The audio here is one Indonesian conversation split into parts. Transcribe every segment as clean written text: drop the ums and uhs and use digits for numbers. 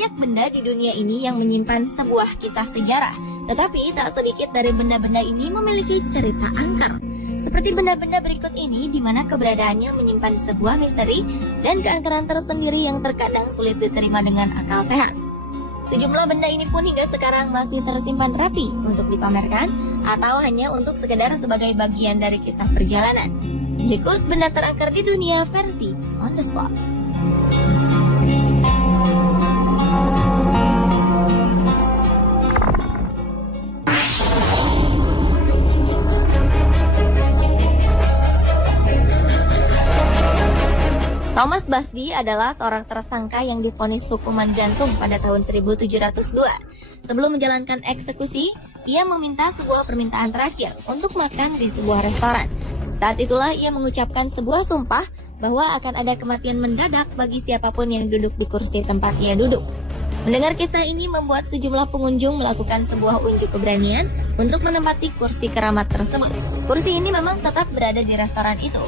Banyak benda di dunia ini yang menyimpan sebuah kisah sejarah, tetapi tak sedikit dari benda-benda ini memiliki cerita angker. Seperti benda-benda berikut ini, di mana keberadaannya menyimpan sebuah misteri dan keangkeran tersendiri yang terkadang sulit diterima dengan akal sehat. Sejumlah benda ini pun hingga sekarang masih tersimpan rapi untuk dipamerkan atau hanya untuk sekedar sebagai bagian dari kisah perjalanan. Berikut benda terangker di dunia versi On The Spot. Thomas Busby adalah seorang tersangka yang divonis hukuman gantung pada tahun 1702. Sebelum menjalankan eksekusi, ia meminta sebuah permintaan terakhir untuk makan di sebuah restoran. Saat itulah ia mengucapkan sebuah sumpah bahwa akan ada kematian mendadak bagi siapapun yang duduk di kursi tempat ia duduk. Mendengar kisah ini membuat sejumlah pengunjung melakukan sebuah unjuk keberanian untuk menempati kursi keramat tersebut. Kursi ini memang tetap berada di restoran itu.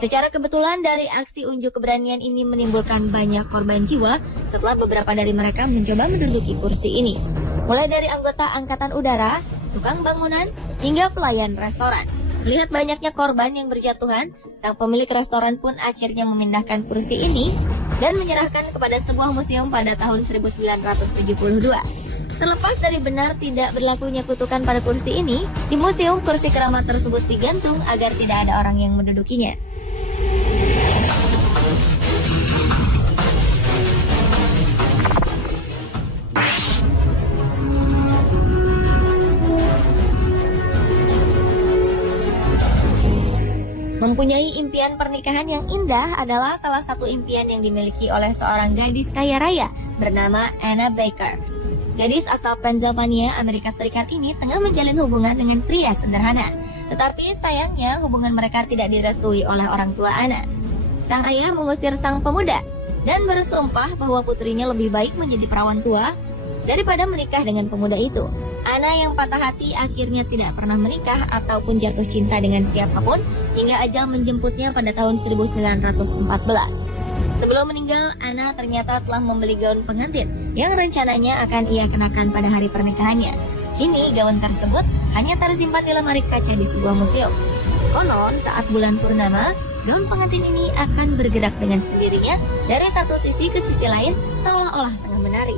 Secara kebetulan dari aksi unjuk keberanian ini menimbulkan banyak korban jiwa setelah beberapa dari mereka mencoba menduduki kursi ini. Mulai dari anggota angkatan udara, tukang bangunan, hingga pelayan restoran. Melihat banyaknya korban yang berjatuhan, sang pemilik restoran pun akhirnya memindahkan kursi ini dan menyerahkan kepada sebuah museum pada tahun 1972. Terlepas dari benar tidak berlakunya kutukan pada kursi ini, di museum kursi keramat tersebut digantung agar tidak ada orang yang mendudukinya. Mempunyai impian pernikahan yang indah adalah salah satu impian yang dimiliki oleh seorang gadis kaya raya bernama Anna Baker. Gadis asal Pennsylvania, Amerika Serikat ini tengah menjalin hubungan dengan pria sederhana. Tetapi sayangnya hubungan mereka tidak direstui oleh orang tua Anna. Sang ayah mengusir sang pemuda dan bersumpah bahwa putrinya lebih baik menjadi perawan tua daripada menikah dengan pemuda itu. Anna yang patah hati akhirnya tidak pernah menikah ataupun jatuh cinta dengan siapapun hingga ajal menjemputnya pada tahun 1914. Sebelum meninggal, Anna ternyata telah membeli gaun pengantin yang rencananya akan ia kenakan pada hari pernikahannya. Kini gaun tersebut hanya tersimpan di lemari kaca di sebuah museum. Konon saat bulan purnama, gaun pengantin ini akan bergerak dengan sendirinya dari satu sisi ke sisi lain seolah-olah tengah menari.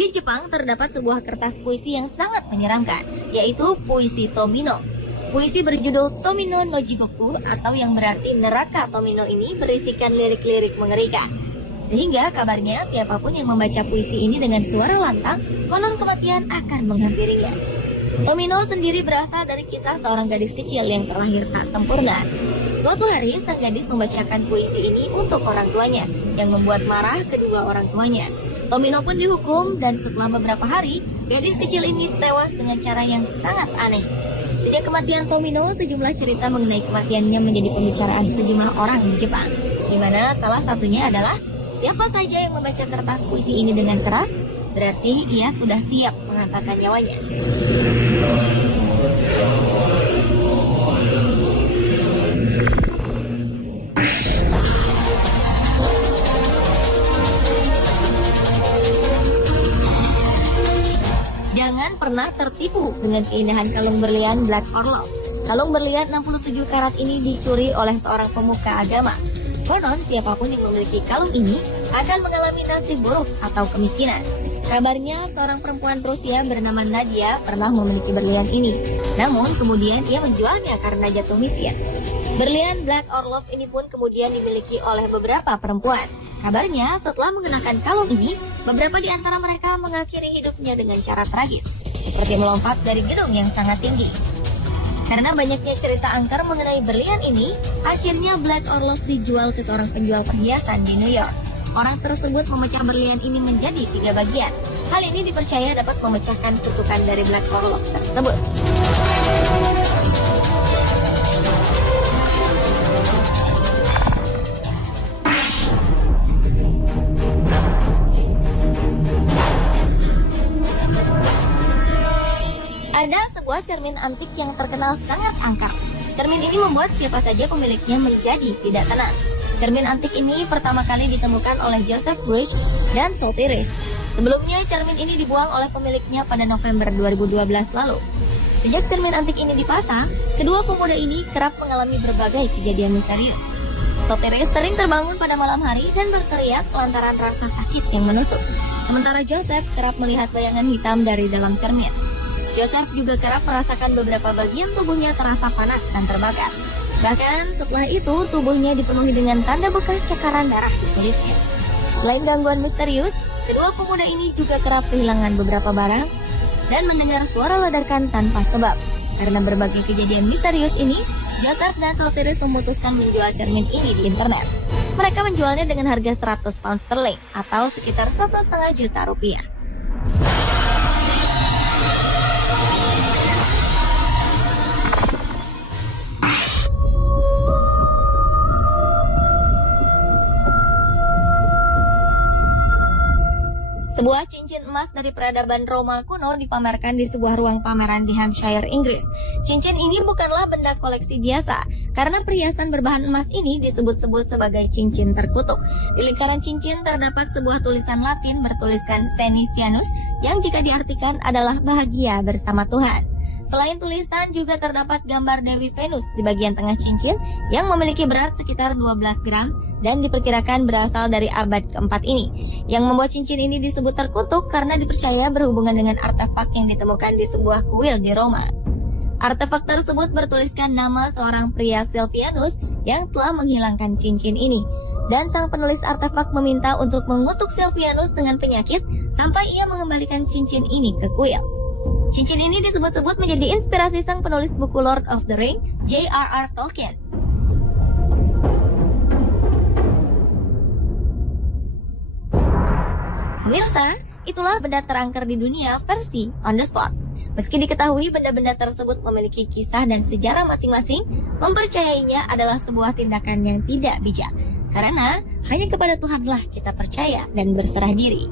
Di Jepang terdapat sebuah kertas puisi yang sangat menyeramkan, yaitu puisi Tomino. Puisi berjudul Tomino no Jigoku atau yang berarti neraka Tomino ini berisikan lirik-lirik mengerikan. Sehingga kabarnya siapapun yang membaca puisi ini dengan suara lantang, konon kematian akan menghampirinya. Tomino sendiri berasal dari kisah seorang gadis kecil yang terlahir tak sempurna. Suatu hari sang gadis membacakan puisi ini untuk orang tuanya, yang membuat marah kedua orang tuanya. Tomino pun dihukum dan setelah beberapa hari, gadis kecil ini tewas dengan cara yang sangat aneh. Sejak kematian Tomino, sejumlah cerita mengenai kematiannya menjadi pembicaraan sejumlah orang di Jepang, di mana salah satunya adalah siapa saja yang membaca kertas puisi ini dengan keras, berarti ia sudah siap menghantarkan nyawanya. Jangan pernah tertipu dengan keindahan kalung berlian Black Orlov. Kalung berlian 67 karat ini dicuri oleh seorang pemuka agama. Konon siapapun yang memiliki kalung ini akan mengalami nasib buruk atau kemiskinan. Kabarnya seorang perempuan Rusia bernama Nadia pernah memiliki berlian ini. Namun kemudian ia menjualnya karena jatuh miskin. Berlian Black Orlov ini pun kemudian dimiliki oleh beberapa perempuan. Kabarnya setelah mengenakan kalung ini, beberapa di antara mereka mengakhiri hidupnya dengan cara tragis, seperti melompat dari gedung yang sangat tinggi. Karena banyaknya cerita angker mengenai berlian ini, akhirnya Black Orlov dijual ke seorang penjual perhiasan di New York. Orang tersebut memecah berlian ini menjadi 3 bagian. Hal ini dipercaya dapat memecahkan kutukan dari Black Orlov tersebut. cermin antik yang terkenal sangat angker. Cermin ini membuat siapa saja pemiliknya menjadi tidak tenang. Cermin antik ini pertama kali ditemukan oleh Joseph Bridge dan Sotheris. Sebelumnya, cermin ini dibuang oleh pemiliknya pada November 2012 lalu. Sejak cermin antik ini dipasang, kedua pemuda ini kerap mengalami berbagai kejadian misterius. Sotheris sering terbangun pada malam hari dan berteriak lantaran rasa sakit yang menusuk. Sementara Joseph kerap melihat bayangan hitam dari dalam cermin. Joseph juga kerap merasakan beberapa bagian tubuhnya terasa panas dan terbakar. Bahkan setelah itu, tubuhnya dipenuhi dengan tanda bekas cakaran darah di kulitnya. Selain gangguan misterius, kedua pemuda ini juga kerap kehilangan beberapa barang dan mendengar suara ledakan tanpa sebab. Karena berbagai kejadian misterius ini, Joseph dan Sotheris memutuskan menjual cermin ini di internet. Mereka menjualnya dengan harga 100 pound sterling atau sekitar 1,5 juta rupiah. Sebuah cincin emas dari peradaban Roma kuno dipamerkan di sebuah ruang pameran di Hampshire, Inggris. Cincin ini bukanlah benda koleksi biasa, karena perhiasan berbahan emas ini disebut-sebut sebagai cincin terkutuk. Di lingkaran cincin terdapat sebuah tulisan Latin bertuliskan Senisianus, yang jika diartikan adalah bahagia bersama Tuhan. Selain tulisan, juga terdapat gambar Dewi Venus di bagian tengah cincin yang memiliki berat sekitar 12 gram dan diperkirakan berasal dari abad keempat ini. Yang membuat cincin ini disebut terkutuk karena dipercaya berhubungan dengan artefak yang ditemukan di sebuah kuil di Roma. Artefak tersebut bertuliskan nama seorang pria Silvianus yang telah menghilangkan cincin ini. Dan sang penulis artefak meminta untuk mengutuk Silvianus dengan penyakit sampai ia mengembalikan cincin ini ke kuil. Cincin ini disebut-sebut menjadi inspirasi sang penulis buku Lord of the Ring, J.R.R. Tolkien. Pemirsa, itulah benda terangker di dunia versi On The Spot. Meski diketahui benda-benda tersebut memiliki kisah dan sejarah masing-masing, mempercayainya adalah sebuah tindakan yang tidak bijak. Karena hanya kepada Tuhanlah kita percaya dan berserah diri.